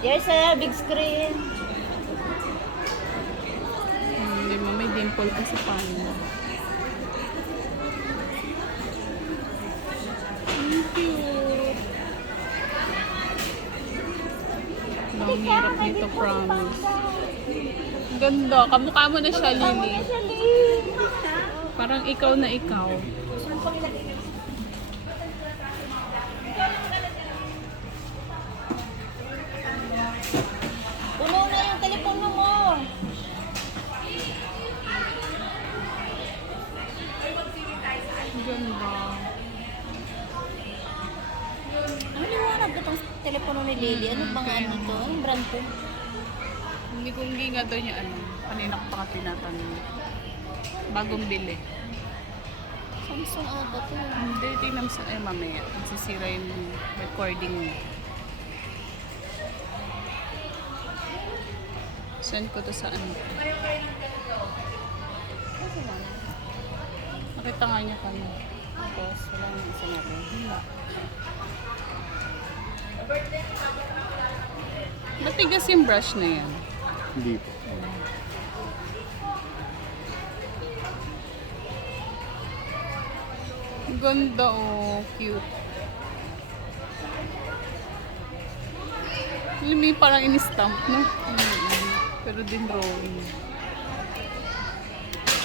There's a big screen. Hindi mo may dimple kasi paano. Thank you. Ang hirap nito, promise. Ang ganda. Kamukha mo na siya, Lily. Parang ikaw na ikaw. Puno na yung telepono mo. Ang ganda. Ano liwanag itong telepono ni Lily? Ano bang ano to? Anong brand to? Hindi nga daw niya ano. Kanina ko pa nga tinatanong. Bagong bili. Samsung ata to. Hindi, tingnan mo sa mamaya. Masisira yung recording niya. Send ko to sa ano. Nakita nga niya kami. Tapos, wala nang isa natin. Wala. Matigas yung brush na yan. Hindi po. Ang ganda oh, cute. May parang in-stamp, no? Pero din drawing.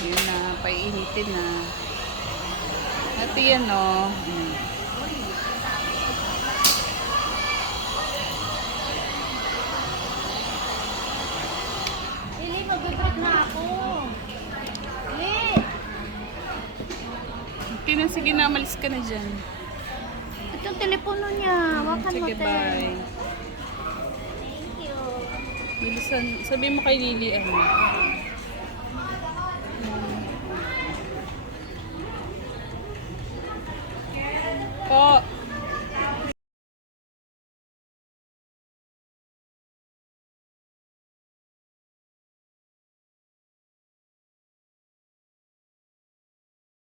Yun na, paiinitin na. At yan no. Lily, mag-break na ako. Lily! Okay na, sige na, malis ka na dyan. Ito yung telepono niya. Wakan mo, Sige, te. bye. Thank you. Bilisan, sabihin mo kay Lily ano. Po.